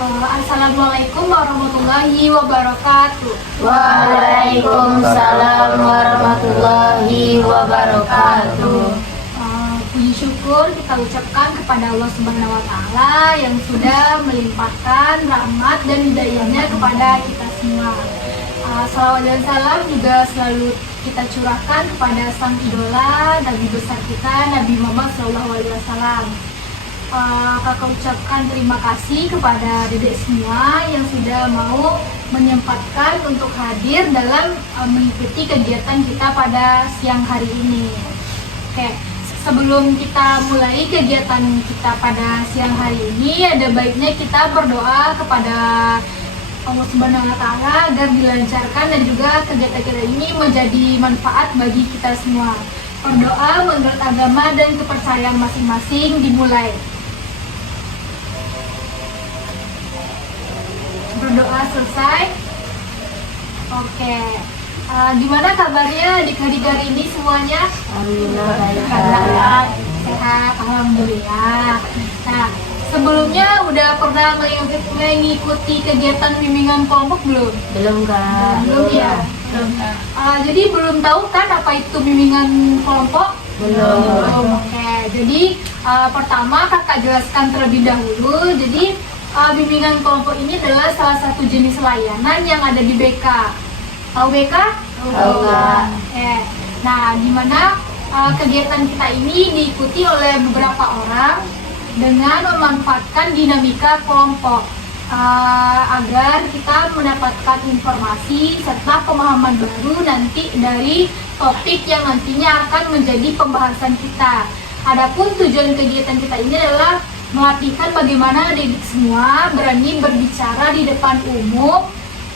Assalamualaikum warahmatullahi wabarakatuh. Waalaikumsalam warahmatullahi wabarakatuh. Puji syukur kita ucapkan kepada Allah Subhanahu wa Ta'ala yang sudah melimpahkan rahmat dan hidayahnya kepada kita semua. Salawat dan salam juga selalu kita curahkan kepada sang idola Nabi besar kita, Nabi Muhammad SAW. Kakak ucapkan terima kasih kepada dedek semua yang sudah mau menyempatkan untuk hadir dalam mengikuti kegiatan kita pada siang hari ini. Oke, sebelum kita mulai kegiatan kita pada siang hari ini, ada baiknya kita berdoa kepada Allah Subhanahu wa Ta'ala agar dilancarkan dan juga kegiatan kita ini menjadi manfaat bagi kita semua. Berdoa menurut agama dan kepercayaan masing-masing dimulai. Berdoa selesai. Oke. Gimana kabarnya adik-adik hari ini semuanya? Alhamdulillah. Sehat, alhamdulillah. Nah, sebelumnya udah pernah mengikuti kegiatan bimbingan kelompok belum? Belum Kak. Belum ya. Jadi belum tahu kan apa itu bimbingan kelompok? Belum. Oke. Jadi pertama kakak jelaskan terlebih dahulu. Jadi bimbingan kelompok ini adalah salah satu jenis layanan yang ada di BK. Tahu BK? Tahu, Kak. Nah, di mana kegiatan kita ini diikuti oleh beberapa orang dengan memanfaatkan dinamika kelompok agar kita mendapatkan informasi serta pemahaman baru nanti dari topik yang nantinya akan menjadi pembahasan kita. Adapun tujuan kegiatan kita ini adalah melatihkan bagaimana adik semua berani berbicara di depan umum,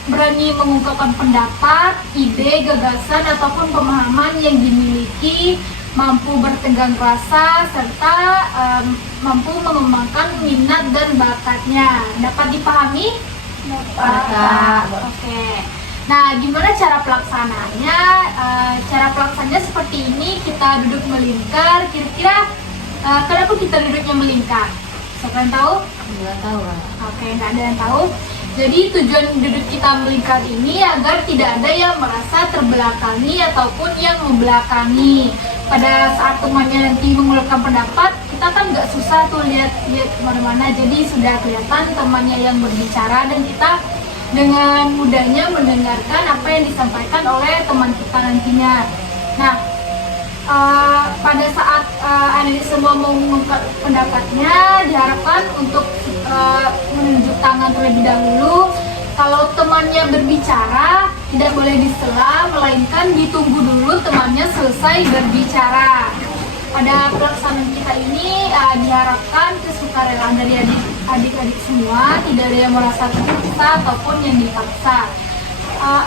berani mengungkapkan pendapat, ide, gagasan, ataupun pemahaman yang dimiliki, mampu bertegang rasa, serta mampu mengembangkan minat dan bakatnya. Dapat dipahami? Dapat. Oke. Nah, gimana cara pelaksananya? Cara pelaksananya seperti ini, kita duduk melingkar. Kira-kira kenapa kita duduknya melingkar? Siapa yang tahu? Nggak tahu Kak. Oke, nggak ada yang tahu. Jadi tujuan duduk kita melingkar ini agar tidak ada yang merasa terbelakangi ataupun yang membelakangi. Pada saat temannya nanti mengeluarkan pendapat, kita kan nggak susah tuh lihat kemana-mana. Jadi sudah kelihatan temannya yang berbicara dan kita dengan mudahnya mendengarkan apa yang disampaikan oleh teman kita nantinya. Nah, pada saat adik semua mau mengungkap pendapatnya, diharapkan untuk menunjuk tangan terlebih dahulu. Kalau temannya berbicara, tidak boleh disela, melainkan ditunggu dulu temannya selesai berbicara. Pada pelaksanaan kita ini diharapkan kesukarelaan dari adik-adik semua, tidak ada yang merasa terpaksa ataupun yang dipaksa.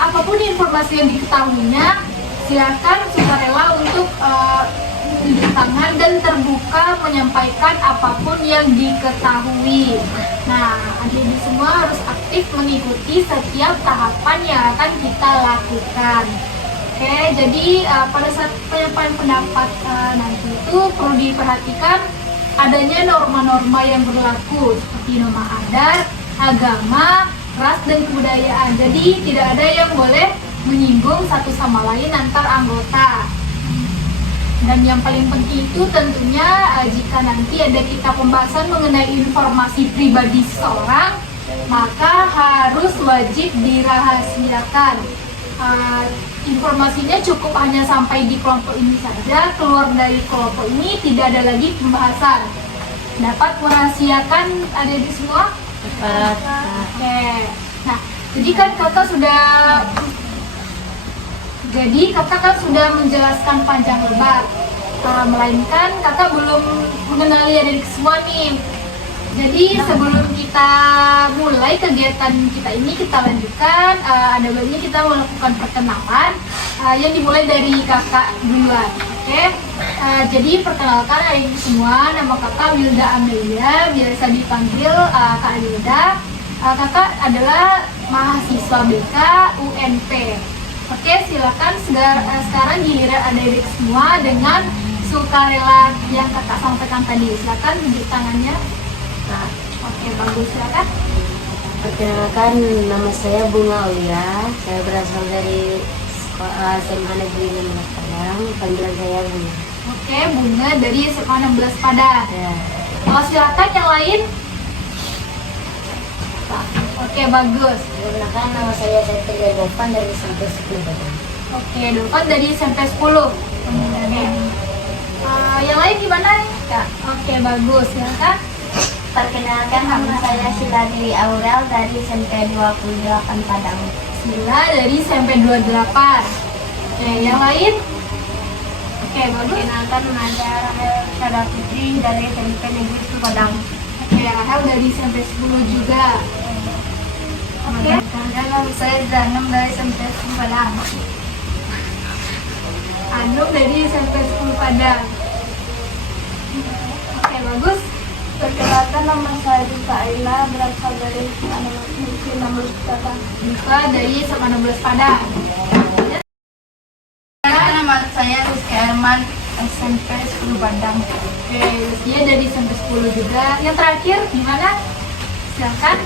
Apapun informasi yang diketahuinya, silakan sukarela untuk tunjuk tangan dan terbuka menyampaikan apapun yang diketahui. Nah, adik-adik semua harus aktif mengikuti setiap tahapan yang akan kita lakukan. Oke, jadi pada saat penyampaian pendapat nanti itu perlu diperhatikan adanya norma-norma yang berlaku seperti norma adat, agama, ras, dan kebudayaan. Jadi tidak ada yang boleh menyinggung satu sama lain antar anggota. Dan yang paling penting itu tentunya jika nanti ada kita pembahasan mengenai informasi pribadi seseorang, maka harus wajib dirahasiakan. Informasinya cukup hanya sampai di kelompok ini saja, keluar dari kelompok ini tidak ada lagi pembahasan. Dapat merahasiakan adik-adik semua? Dapat. Oke. Nah, jadi kan kakak kan sudah menjelaskan panjang lebar, melainkan kakak belum mengenali adik semua nih. Jadi sebelum kita mulai kegiatan kita ini, kita lanjutkan, ada baiknya kita melakukan perkenalan yang dimulai dari kakak duluan. Oke. Jadi perkenalkan adik semua, nama kakak Wilda Amelia, biasa dipanggil Kak Wilda. Kakak adalah mahasiswa BK UNP. Oke, silakan sekarang giliran adik-adik semua dengan sukarela yang kakak sampaikan tadi. Silakan tunjuk tangannya. Nah, oke, bagus, silakan. Perkenalkan, nama saya Bunga Aulia. Saya berasal dari sekolah SMA Negeri 16 Padang. Panggilan saya Bunga. Oke, Bunga dari SMA 16 Padang. Ya. Oh, silakan yang lain. Oke, bagus. Perkenalkan, nama saya Satria Dofan dari SMP 10 Padang. Oke, Dulpan dari SMP 10. Oke. Yang lain gimana? Kak. Oke, bagus. Silakan. Perkenalkan, nama saya Sila Dewi Aurel dari SMP 28 Padang. Sila dari SMP 28. Oke, yang lain? Oke, bagus. Perkenalkan, nama saya Rahel Sada Putri dari SMP Negeri 10 Padang. Oke, Rahel dari SMP 10 juga. Oke. Nama saya Zanum dari SMP 10 Padang. Anum dari SMP 10 Padang. Oke, bagus. Perkenalkan, nama saya Diva Aila berasal dari SMA Negeri 16 Padang. Diva dari SMA 16 Padang. Nama saya Rizky Herman SMP 10 Padang. Oke, dia dari SMP 10 juga. Yang terakhir gimana? Silakan.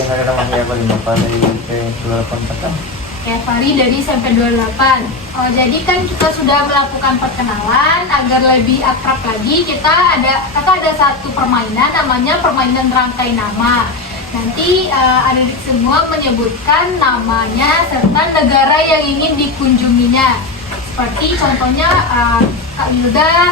Yang ada namanya apa lima dari SMP 28 Padang. Oke, Fari dari SMP 28. Oh, jadi kan kita sudah melakukan perkenalan agar lebih akrab lagi. Kakak ada satu permainan namanya permainan rangkai nama. Nanti adik-adik semua menyebutkan namanya serta negara yang ingin dikunjunginya. Seperti contohnya Kak Wilda,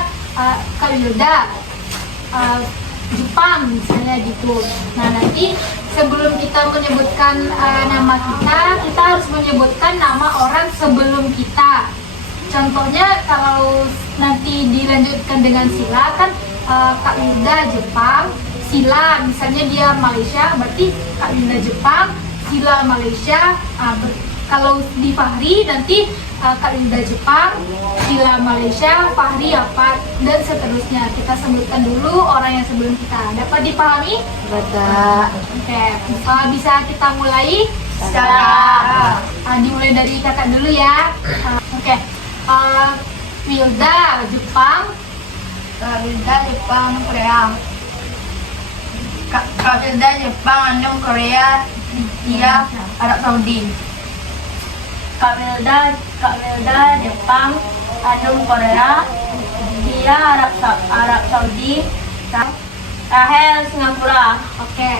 Jepang misalnya gitu. Nah, nanti sebelum kita menyebutkan nama kita harus menyebutkan nama orang sebelum kita. Contohnya kalau nanti dilanjutkan dengan Sila kan Kak Wilda Jepang, Sila misalnya dia Malaysia, berarti Kak Wilda Jepang, Sila Malaysia. Kalau di Fahri nanti Kak Wilda Jepang, Sila Malaysia, Fahri apa, dan seterusnya. Kita sebutkan dulu orang yang sebelum kita. Dapat dipahami? Bapak. Oke, bisa kita mulai? Sekarang. Dimulai dari kakak dulu ya. Oke, Wilda Jepang, Wilda Jepang, Korea. Kak Wilda Jepang, Anum Korea, dia Arab Saudi. Kak Wilda Jepang, Anum Korea, dia Arab Saudi. Rahel Singapura. oke.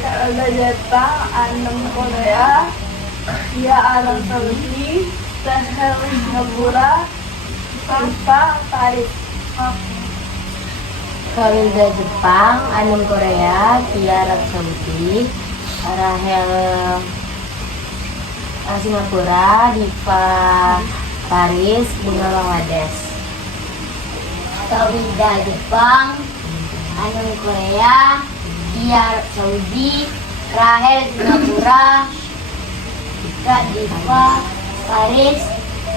Kak Wilda Jepang, Anum Korea, dia Arab Saudi. Rahel Singapura, Diva Paris. Kak Wilda Jepang, Anum Korea, dia Arab Saudi. Rahel Singapura, Diva Paris, Bunga Bangladesh. Kak Wilda Jepang, Anum Korea, dia Arab Saudi. Rahel Singapura, Kak Diva Paris,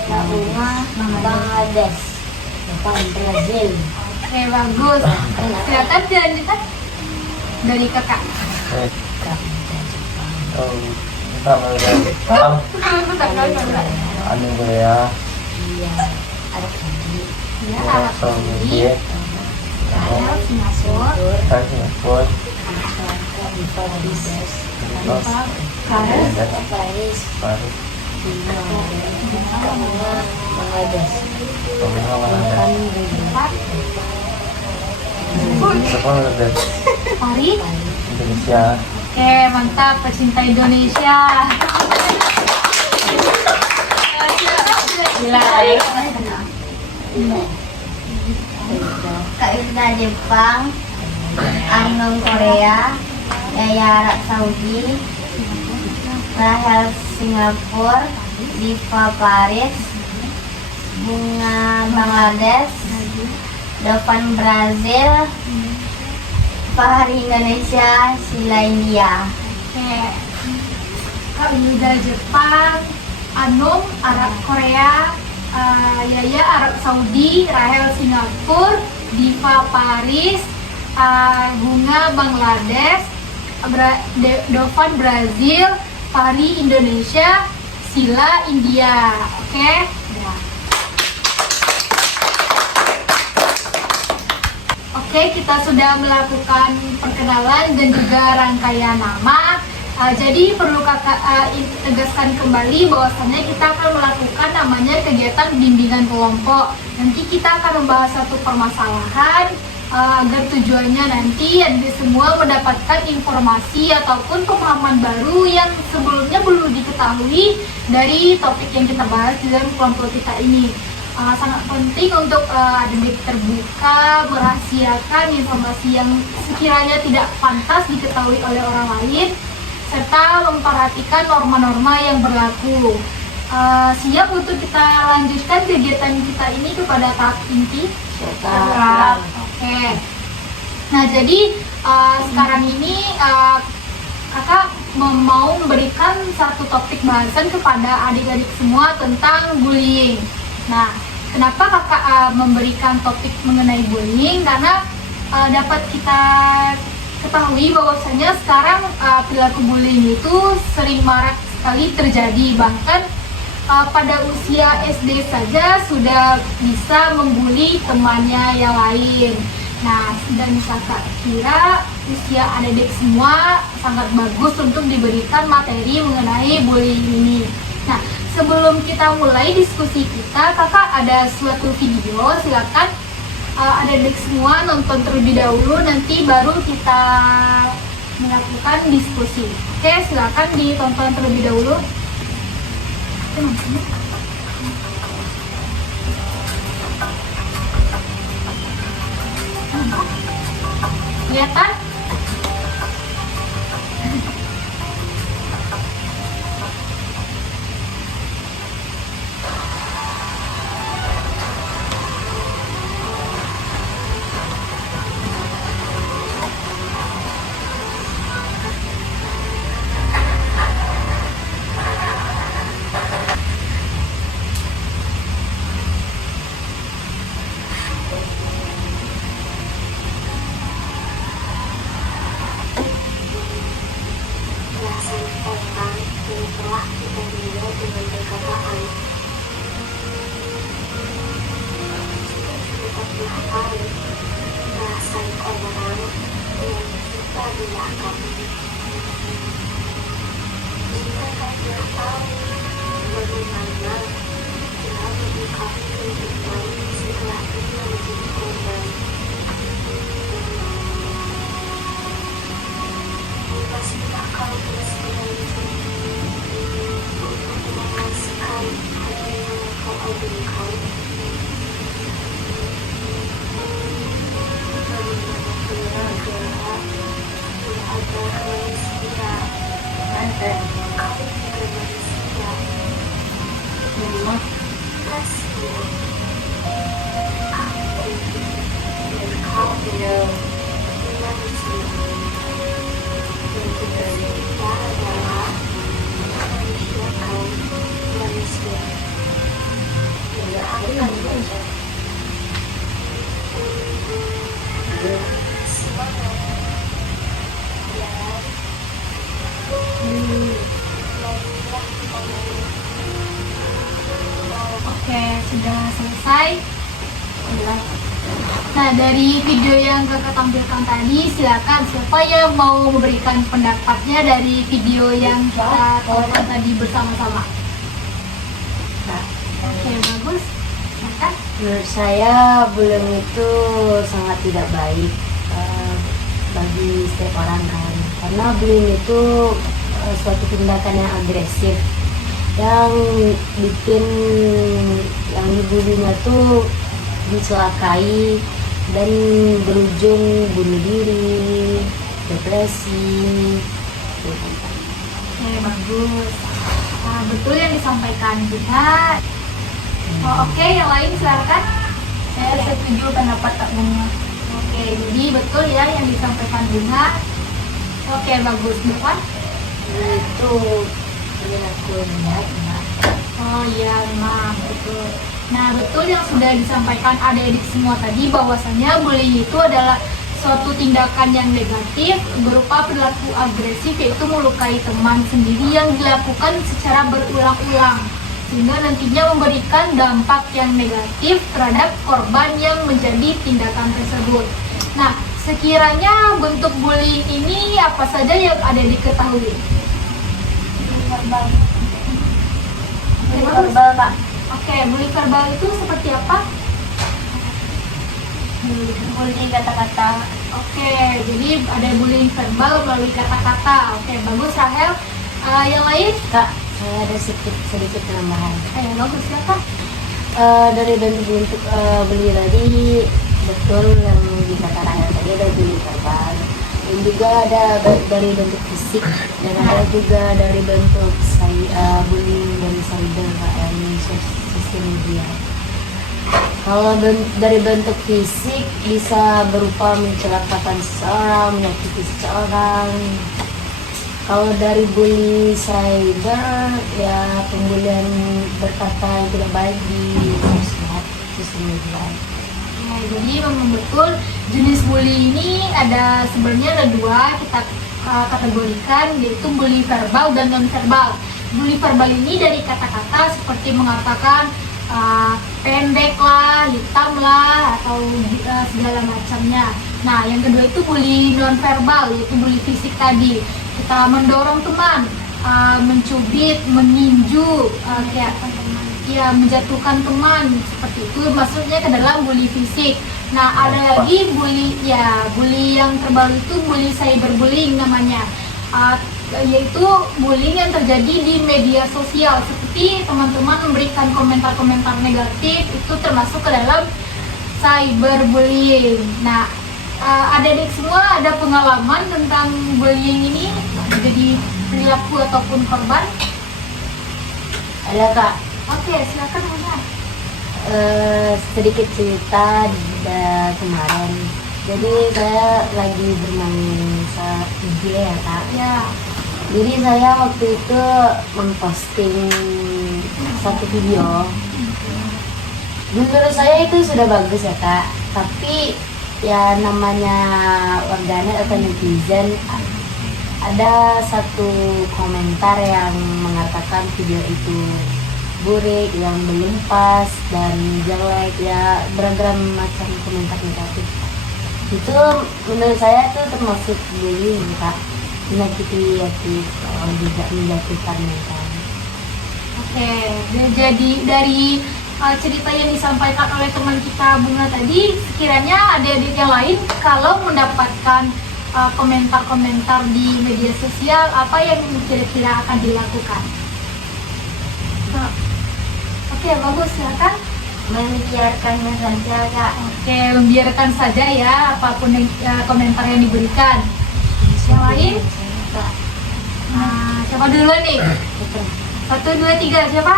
Kak Bunga Bangladesh. Jepang Brazil. Oke, bagus. Silakan dilanjutkan dari kakak. Sama dari Jepang, anu Korea, Dia Arab Saudi. Ya, Arab Saudi, Rahel Singapura, Singapura, Kak Diva Paris. Paris, Paris. Paris, Bunga Bangladesh. Bunga Bangladesh, Jepang, Bangladesh, Paris. Indonesia. Oke, mantap, pecinta Indonesia. Gila, Kak Wilda Jepang, Anum Korea, Yaya Arab Saudi, Rahel Singapura, Diva Paris, Bunga Bangladesh, Dofan Brazil, Fahri Indonesia, Sila India. Oke. Kak Wilda Jepang, Anum Arab Korea, Yaya Arab Saudi, Rahel Singapura, Diva Paris, Bunga Bangladesh, Dofan Brazil, Fahri Indonesia, Sila India. Oke. Oke, kita sudah melakukan perkenalan dan juga rangkaian nama. Jadi perlu kakak tegaskan kembali bahwasannya kita akan melakukan namanya kegiatan bimbingan kelompok. Nanti kita akan membahas satu permasalahan agar tujuannya nanti Anda semua mendapatkan informasi ataupun pemahaman baru yang sebelumnya belum diketahui dari topik yang kita bahas di dalam kelompok kita ini. Sangat penting untuk adik-adik terbuka, merahasiakan informasi yang sekiranya tidak pantas diketahui oleh orang lain, serta memperhatikan norma-norma yang berlaku. Siap untuk kita lanjutkan kegiatan kita ini kepada tahap inti? Siap. Oke. Nah, jadi sekarang ini kakak mau memberikan satu topik bahasan kepada adik-adik semua tentang bullying. Nah, kenapa kakak memberikan topik mengenai bullying? Karena dapat kita ketahui bahwasanya sekarang perilaku bullying itu sering marak sekali terjadi, bahkan pada usia SD saja sudah bisa membuli temannya yang lain. Nah, dan kakak kira usia adik-adik semua sangat bagus untuk diberikan materi mengenai bullying ini. Nah, sebelum kita mulai diskusi kita, kakak ada suatu video, silakan adik-adik semua nonton terlebih dahulu, nanti baru kita melakukan diskusi. Oke, silakan ditonton terlebih dahulu. Kelihatan? Oke, sudah selesai. Nah, dari video yang kakak tampilkan tadi, silakan siapa yang mau memberikan pendapatnya dari video yang kita tonton tadi bersama-sama. Oke, bagus. Silakan. Menurut saya bullying itu sangat tidak baik bagi setiap orang kan, karena bullying itu suatu tindakan yang agresif yang bikin yang dibulinya tuh dicelakai dan berujung bunuh diri, depresi. Oke, bagus. Nah, betul yang disampaikan Bunga. Oke, yang lain silakan. Saya setuju pendapat Kak Bunga. Oke, jadi betul ya yang disampaikan Bunga. Oke, bagus. Depan. Itu perilakunya. Oh iya, memang betul. Nah, betul yang sudah disampaikan adik-adik semua tadi bahwasannya bullying itu adalah suatu tindakan yang negatif berupa perilaku agresif, yaitu melukai teman sendiri yang dilakukan secara berulang-ulang sehingga nantinya memberikan dampak yang negatif terhadap korban yang menjadi tindakan tersebut. Nah, sekiranya bentuk bullying ini apa saja yang ada diketahui? Verbal. Oke, bagus. Verbal, Kak. Oke, bullying verbal itu seperti apa? Bullying kata-kata. Oke, jadi ada bullying verbal melalui kata-kata. Oke, bagus Rahel. Yang lain? Kak, saya ada sedikit penambahan. Bagus siapa? Dari bentuk-bentuk bullying tadi, betul yang dikatakan tadi ada bullying verbal. Dan juga ada dari bentuk fisik, dan ada juga dari bentuk bullying dari cyber, Kak, yang sosial media. Kalau dari bentuk fisik bisa berupa mencelakakan seseorang, menyakiti seseorang. Kalau dari bully cyber, ya pembulian berkata yang tidak baik di sosial media. Ya, jadi memang betul jenis bully ini sebenarnya ada dua kita kategorikan, yaitu bully verbal dan non verbal. Bully verbal ini dari kata-kata seperti mengatakan pendek lah, hitam lah, atau segala macamnya. Nah, yang kedua itu bully non verbal, yaitu bully fisik tadi. Kita mendorong teman, mencubit, meninju, menjatuhkan teman, seperti itu maksudnya ke dalam bully fisik. Nah, ada lagi bully yang terbaru itu bully cyberbullying namanya. Yaitu bullying yang terjadi di media sosial, seperti teman-teman memberikan komentar-komentar negatif, itu termasuk ke dalam cyberbullying. Nah, adik-adik semua ada pengalaman tentang bullying ini, jadi perilaku ataupun korban? Ada, Kak. Oke, silakan Mona. Sedikit cerita kemarin. Jadi saya lagi bermain IG ya, Kak. Ya. Jadi saya waktu itu memposting satu video. Menurut saya itu sudah bagus ya, Kak. Tapi ya namanya warganet atau netizen, ada satu komentar yang mengatakan video itu burik, yang belum pas dan jelek, ya beragam macam komentar negatif. Itu menurut saya itu termasuk bullying, Kak. Menyakiti hati, juga menjatuhkan mental. Oke, jadi dari cerita yang disampaikan oleh teman kita Bunga tadi, sekiranya adik-adik yang lain kalau mendapatkan komentar-komentar di media sosial, apa yang kira-kira akan dilakukan? Oke, bagus, silakan. Membiarkan saja, Kak. Oke, membiarkan saja ya apapun komentar yang diberikan. Yang lain? Siapa duluan nih? 1, 2, 3, siapa?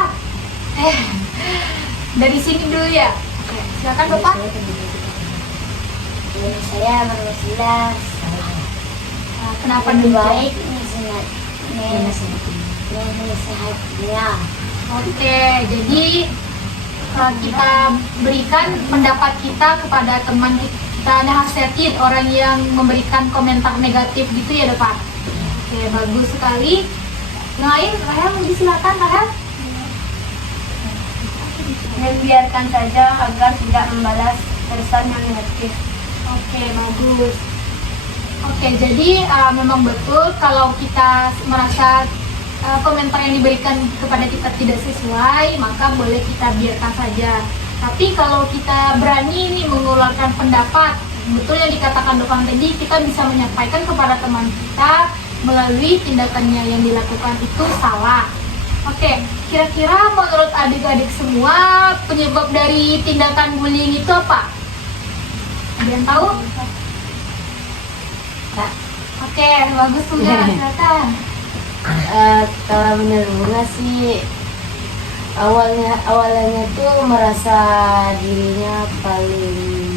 Dari sini dulu ya. Oke, silakan Bapak. Saya berwasilah. Kenapa Lebih demikian? baik nasihatnya. Oke, jadi kita berikan pendapat kita kepada teman kita, nasihatin orang yang memberikan komentar negatif gitu ya, Pak. Oke, bagus sekali. Yang lain, Rahel, silakan Rahel. Membiarkan saja agar tidak membalas pesan yang negatif. Oke, bagus. Oke, jadi memang betul kalau kita merasa komentar yang diberikan kepada kita tidak sesuai, maka boleh kita biarkan saja. Tapi kalau kita berani nih mengeluarkan pendapat, betul yang dikatakan Dovan tadi, kita bisa menyampaikan kepada teman kita melalui tindakannya yang dilakukan itu salah. Oke, kira-kira menurut adik-adik semua penyebab dari tindakan bullying itu apa? Ada yang tahu? Kak, Oke, bagus sudah, silakan. kalau menurut Bunga sih awalnya tuh merasa dirinya paling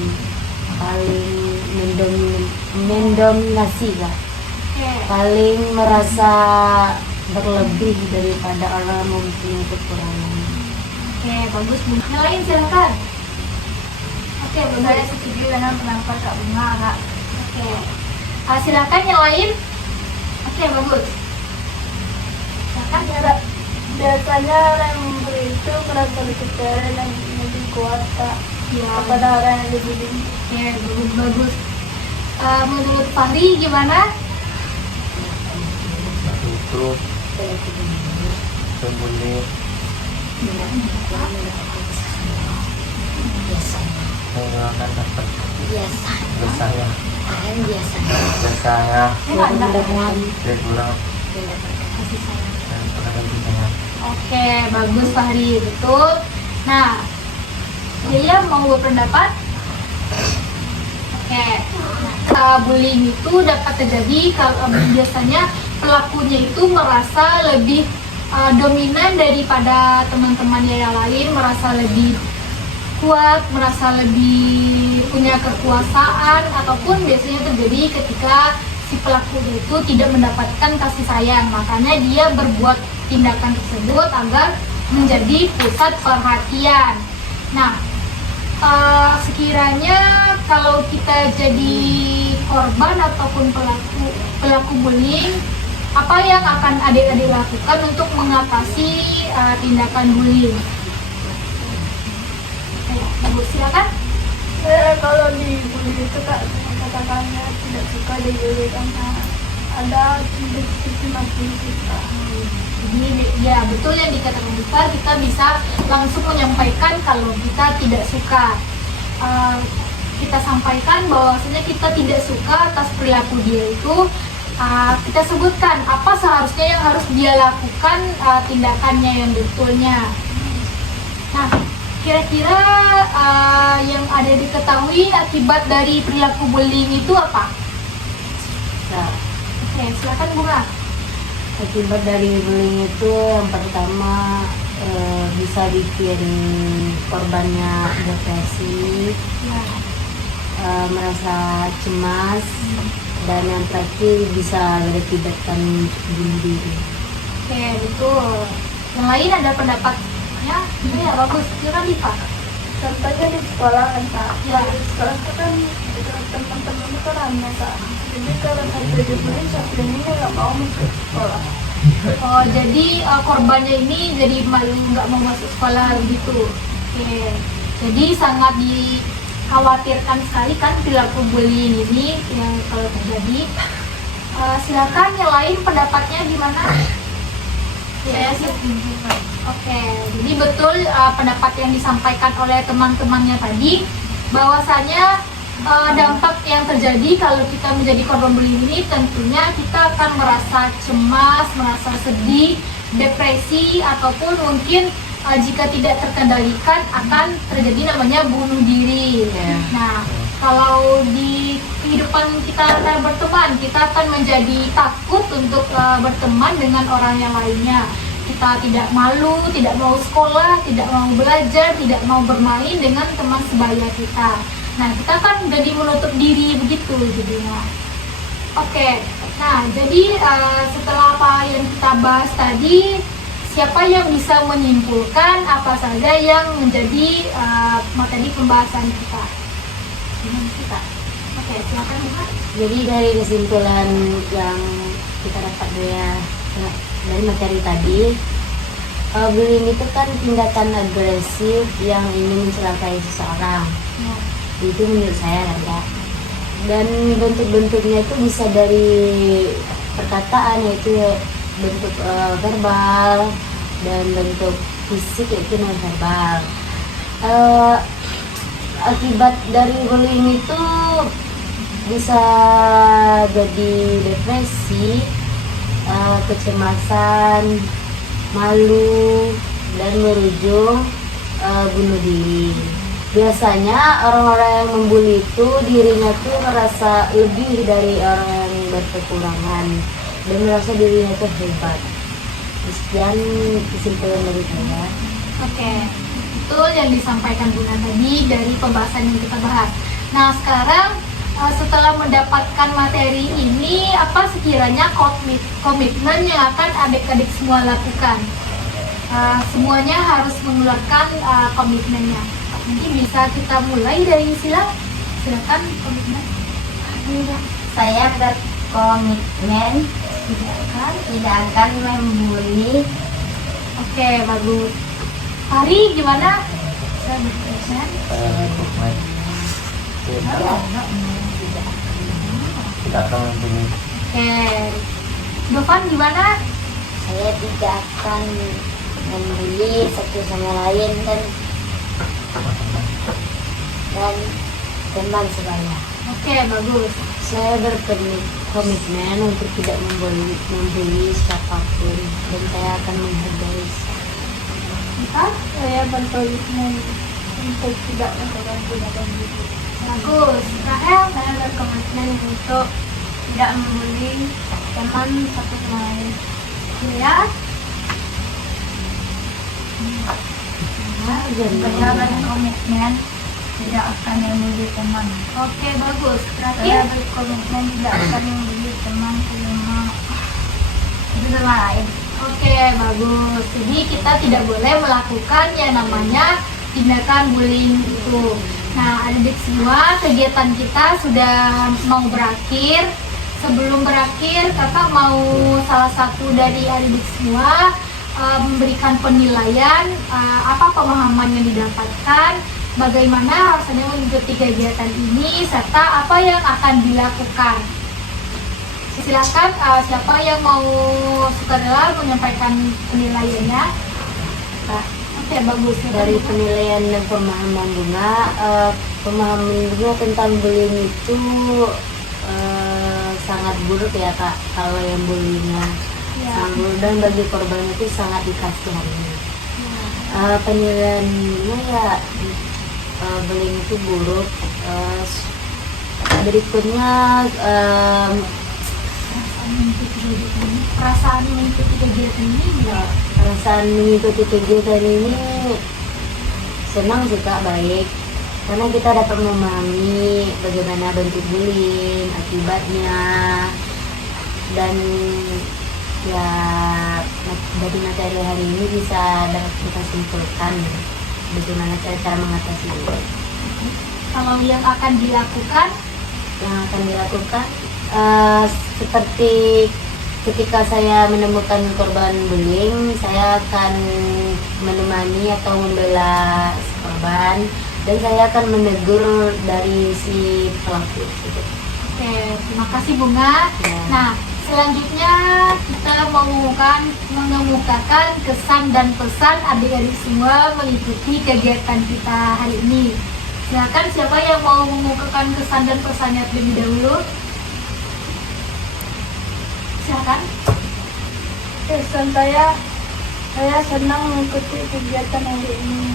mendominasi, Kak. Oke. Paling merasa berlebih daripada orang mempunyai kekurangan. Oke, bagus Bunga. Yang lain silakan. Oke, saya setuju dengan pendapat Kak Bunga, Kak. Oke. Silakan yang lain. Oke, bagus. Silakan. Biasanya orang yang memberi itu merasa lebih keren dan lebih kuat, Kak, Ya, kepada orang yang dibully. oke, bagus. Menurut Fahri gimana? Itu pembuli yang akan dapat biasanya dia kurang dan kurang biasanya. Oke, bagus Fahri, betul. Nah, Yaya mau berpendapat? Oke, bullying itu dapat terjadi kalau biasanya pelakunya itu merasa lebih dominan daripada teman-temannya yang lain, merasa lebih kuat, merasa lebih punya kekuasaan, ataupun biasanya terjadi ketika si pelakunya itu tidak mendapatkan kasih sayang, makanya dia berbuat tindakan tersebut agar menjadi pusat perhatian. Nah, sekiranya kalau kita jadi korban ataupun pelaku bullying, apa yang akan adik-adik lakukan untuk mengatasi tindakan bullying? Ibu silakan. Kalau dibully itu katakannya tidak suka dibully karena ada sisi masih kita. Jadi ya betul yang dikatakan kita bisa langsung menyampaikan kalau kita tidak suka. Kita sampaikan bahwasanya kita tidak suka atas perilaku dia itu. Kita sebutkan apa seharusnya yang harus dia lakukan, tindakannya yang betulnya. Nah, kira-kira yang ada diketahui akibat dari perilaku bullying itu apa? Nah, Oke, silakan Bunga. akibat dari bullying itu yang pertama bisa bikin korbannya depresi, Ya. merasa cemas, dan yang terakhir bisa mengakibatkan bunuh diri. Oke, betul. Yang lain ada pendapatnya? Ya, bagus. Silakan Diva. Contohnya di sekolah kan Kak. Ya. Di sekolah itu kan teman-teman itu ramai Kak. Jadi kalau satu dibully, satu ini nggak mau masuk sekolah. Oh, jadi korbannya ini jadi malu nggak mau masuk sekolah gitu. Oke. Jadi sangat dikhawatirkan sekali kan perilaku bullying ini yang kalau terjadi. Silakan yang lain pendapatnya gimana? Saya sih. Oke, jadi betul pendapat yang disampaikan oleh teman-temannya tadi, bahwasanya dampak yang terjadi kalau kita menjadi korban bullying ini tentunya kita akan merasa cemas, merasa sedih, depresi, ataupun mungkin jika tidak terkendalikan akan terjadi namanya bunuh diri. Ya. Nah, kalau di kehidupan kita berteman, kita akan menjadi takut untuk berteman dengan orang yang lainnya. Kita tidak malu, tidak mau sekolah, tidak mau belajar, tidak mau bermain dengan teman sebaya kita. Nah, kita kan jadi menutup diri begitu jadinya. Oke, nah jadi setelah apa yang kita bahas tadi, siapa yang bisa menyimpulkan apa saja yang menjadi materi pembahasan kita? Dengan kita. Oke, silakan Bukan. Jadi dari kesimpulan yang kita dapat dari materi tadi, bullying itu kan tindakan agresif yang ingin mencelakai seseorang. Ya. Itu menurut saya kan Kak. Dan bentuk-bentuknya itu bisa dari perkataan, yaitu bentuk verbal, dan bentuk fisik yaitu non verbal. Akibat dari bullying itu bisa jadi depresi, kecemasan, malu, dan berujung bunuh diri. Biasanya orang-orang yang membuli itu dirinya tuh merasa lebih dari orang yang berkekurangan dan merasa dirinya itu hebat. Sekian kesimpulan dari saya. Oke, betul yang disampaikan Bunda tadi dari pembahasan yang kita bahas. Nah, sekarang setelah mendapatkan materi ini, apa sekiranya komitmen yang akan adik-adik semua lakukan? Semuanya harus mengeluarkan komitmennya. Mungkin bisa kita mulai dari silakan komitmen. Saya berkomitmen tidak akan membuli. Oke, bagus. Hari gimana? Saya berkomitmen. Saya berkomitmen tidak tidak akan membuli. Oke. Dofan gimana? Saya tidak akan membuli satu sama lain dan teman sebaya. Oke, bagus. Saya berkomitmen untuk tidak membuli siapapun dan saya akan menghargai. Kita Saya berkomitmen untuk tidak melakukan tindakan begitu. bagus. Rahel, Saya berkomitmen untuk tidak membuli teman satu sama lain. ya. Saya berkomitmen tidak akan membuli teman. Oke, bagus. Saya Terakhir, berkomitmen tidak akan membuli teman sama lain. oke, bagus. Jadi kita tidak boleh melakukan yang namanya tindakan bullying itu. Nah, adik semua, kegiatan kita sudah mau berakhir. Sebelum berakhir, kakak mau salah satu dari adik semua memberikan penilaian apa pemahaman yang didapatkan, bagaimana rasanya mengikuti kegiatan ini, serta apa yang akan dilakukan. Silakan siapa yang mau sukarela menyampaikan penilaiannya. Kak, Oke, bagus. dari penilaian dan pemahaman Bunga tentang bullying itu sangat buruk ya Kak. Kalau yang bullyingnya sangat buruk dan bagi korban itu sangat dikasihani. Penilaian Bunga ya bullying itu buruk. Berikutnya Perasaan mengikuti kegiatan ini enggak? perasaan mengikuti kegiatan ini senang sih Kak, baik karena kita dapat memahami bagaimana bentuk bullying, akibatnya, dan ya dari materi hari ini bisa dapat kita simpulkan bagaimana cara mengatasi ini. Kalau yang akan dilakukan, seperti ketika saya menemukan korban bullying, saya akan menemani atau membela si korban dan saya akan menegur dari si pelaku. oke, terima kasih Bunga. Ya. Nah, selanjutnya kita mengemukakan kesan dan pesan adik-adik semua mengikuti kegiatan kita hari ini. Silakan siapa yang mau mengemukakan kesan dan pesannya terlebih dahulu. Silakan. Kesan saya senang mengikuti kegiatan hari ini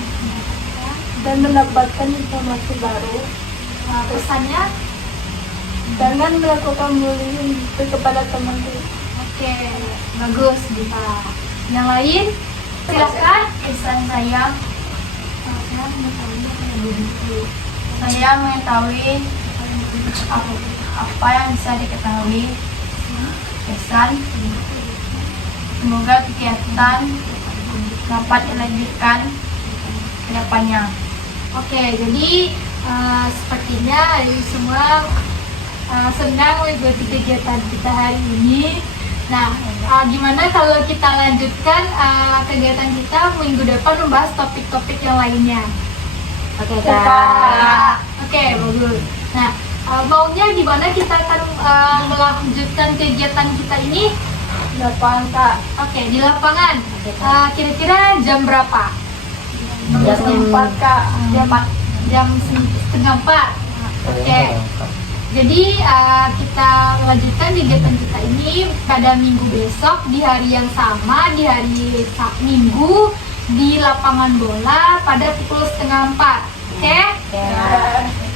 dan mendapatkan informasi baru. Pesannya, Jangan melakukan bullying kepada teman kita. oke, bagus Diva. Yang lain, silakan. Kesan saya mengetahui apa yang bisa diketahui. Kesan, semoga kegiatan dapat dilanjutkan ke depannya. Oke, jadi sepertinya ini semua senang mengikuti kegiatan kita hari ini. Nah, gimana kalau kita lanjutkan kegiatan kita minggu depan membahas topik-topik yang lainnya? Oke Kak. Oke, bagus. Nah, maunya di mana kita akan melanjutkan kegiatan kita ini? Lapangan Kak. Oke, di lapangan. Oke, Kak. Kira-kira jam berapa? Jam 4 Kak. Jam 3:30. Oke. Jadi kita lanjutkan kegiatan kita ini pada minggu besok di hari yang sama, di hari Minggu di lapangan bola pada pukul 3:30. Oke?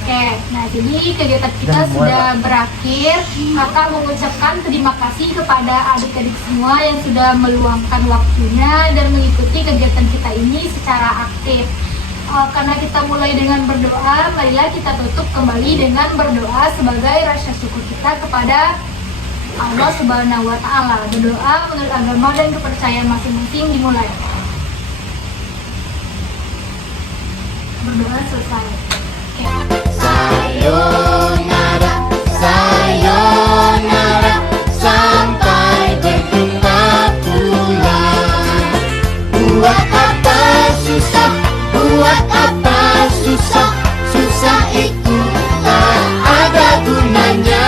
Oke. Nah, jadi kegiatan kita sudah berakhir. Kakak mengucapkan terima kasih kepada adik-adik semua yang sudah meluangkan waktunya dan mengikuti kegiatan kita ini secara aktif. Karena kita mulai dengan berdoa, marilah kita tutup kembali dengan berdoa sebagai rasa syukur kita kepada Allah Subhanahu wa Ta'ala. Berdoa menurut agama dan kepercayaan masing-masing dimulai. Berdoa selesai. Oke. Sayonara, sayonara, sampai berjumpa pulang. Buat apa susah, buat apa susah, susah itu tak ada gunanya.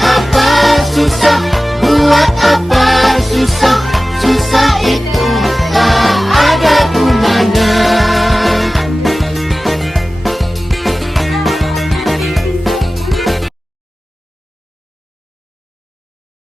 apa susah, buat apa